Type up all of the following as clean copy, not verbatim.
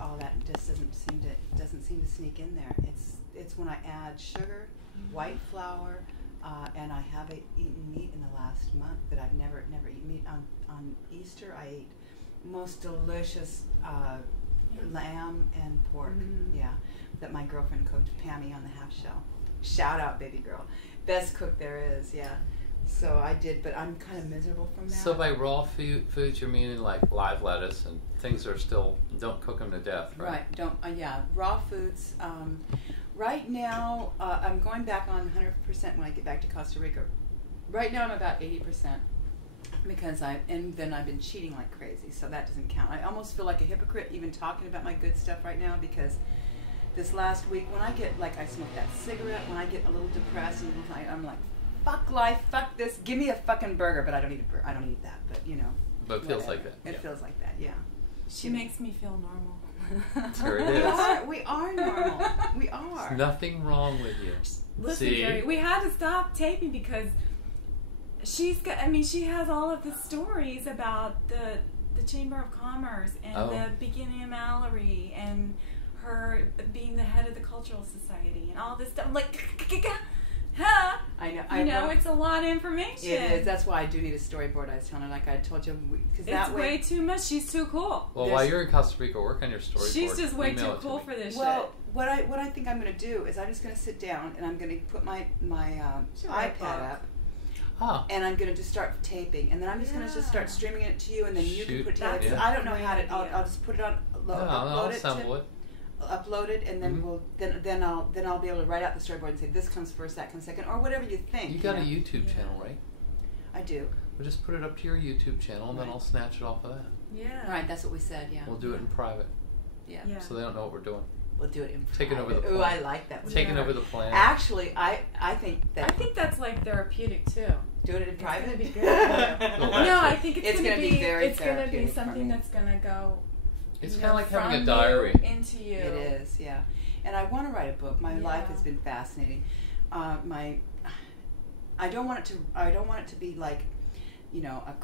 all that just doesn't seem to sneak in there. It's when I add sugar, white flour, and I haven't eaten meat in the last month. That I've never eaten meat. On Easter I ate most delicious lamb and pork. Yeah, that my girlfriend cooked, Pammy on the half shell. Shout out, baby girl, best cook there is. Yeah. So I did, but I'm kind of miserable from that. So by raw foods, you're meaning like live lettuce and things that are still, don't cook them to death, right? Right, don't, yeah, raw foods. Right now, I'm going back on 100% when I get back to Costa Rica. Right now I'm about 80% because then I've been cheating like crazy, so that doesn't count. I almost feel like a hypocrite even talking about my good stuff right now because this last week when I get, like, I smoke that cigarette, when I get a little depressed and I'm like, fuck life, fuck this, give me a fucking burger, but I don't eat a burger. I don't eat that, but you know. But it feels like that. It feels like that, yeah. She makes me feel normal. There it is. We are normal. We are. There's nothing wrong with you. Listen, See? Gary, we had to stop taping because she's got, I mean, she has all of the stories about the Chamber of Commerce and the beginning of Mallory and her being the head of the Cultural Society and all this stuff. I'm like, huh? I know. You know, it's a lot of information. It is. That's why I do need a storyboard. I was telling her, like I told you, because that way. It's way too much. She's too cool. Well, while you're in Costa Rica, work on your storyboard. She's just way too cool for this shit. Well, what I think I'm going to do is I'm just going to sit down and I'm going to put my iPad up. Oh. And I'm going to just start taping, and then I'm just going to just start streaming it to you, and then you can put it. Yeah. I don't know how to. I'll just put it on. Upload it, and then then I'll be able to write out the storyboard and say this comes first, that comes second, or whatever you think. You got a YouTube channel, right? I do. We'll just put it up to your YouTube channel, and then I'll snatch it off of that. Yeah. Right. That's what we said. Yeah. We'll do it in private. Yeah. So they don't know what we're doing. We'll do it in private. Taking over the plan. Ooh, I like that. Taking over the plan. Actually, I think that's like therapeutic too. Do it in private. It's gonna be good. No, I think it's gonna be very. It's gonna be something that's gonna go. It's kind of like having a diary. Into you. It is, yeah. And I want to write a book. My life has been fascinating. I don't want it to be like, you know, a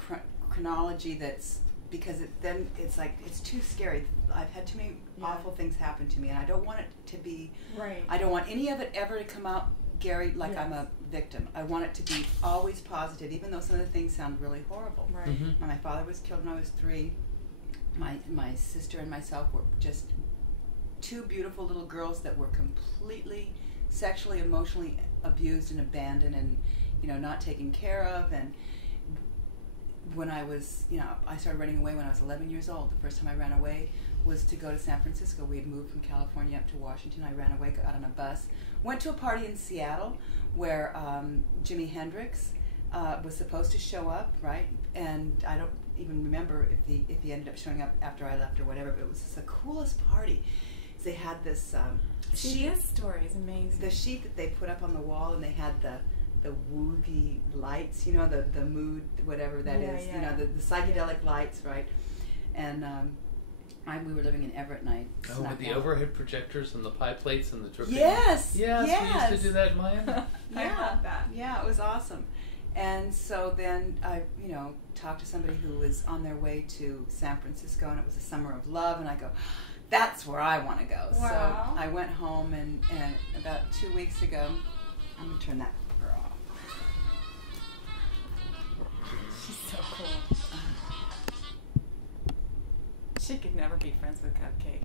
chronology that's, because then it's like, it's too scary. I've had too many awful things happen to me, and I don't want it to be. Right. I don't want any of it ever to come out, Gary, like I'm a victim. I want it to be always positive, even though some of the things sound really horrible. Right. Mm-hmm. My father was killed when I was 3. My sister and myself were just 2 beautiful little girls that were completely sexually, emotionally abused and abandoned, and, you know, not taken care of. And when I was, you know, I started running away when I was 11 years old. The first time I ran away was to go to San Francisco. We had moved from California up to Washington. I ran away, got on a bus, went to a party in Seattle where Jimi Hendrix was supposed to show up, right? And I don't even remember if he ended up showing up after I left or whatever, but it was just the coolest party. They had this sheet. His story is amazing. The sheet that they put up on the wall, and they had the woogie lights, you know, the mood, whatever that is, you know, the psychedelic lights, right? And we were living in Everett, and I with the overhead projectors and the pie plates and the dripping. Yes, we used to do that in Miami. I love that. Yeah, it was awesome. And so then I, you know, talked to somebody who was on their way to San Francisco, and it was a summer of love, and I go, that's where I want to go. Wow. So I went home, and about 2 weeks ago, I'm going to turn that cover off. She's so cool. She could never be friends with Cupcake.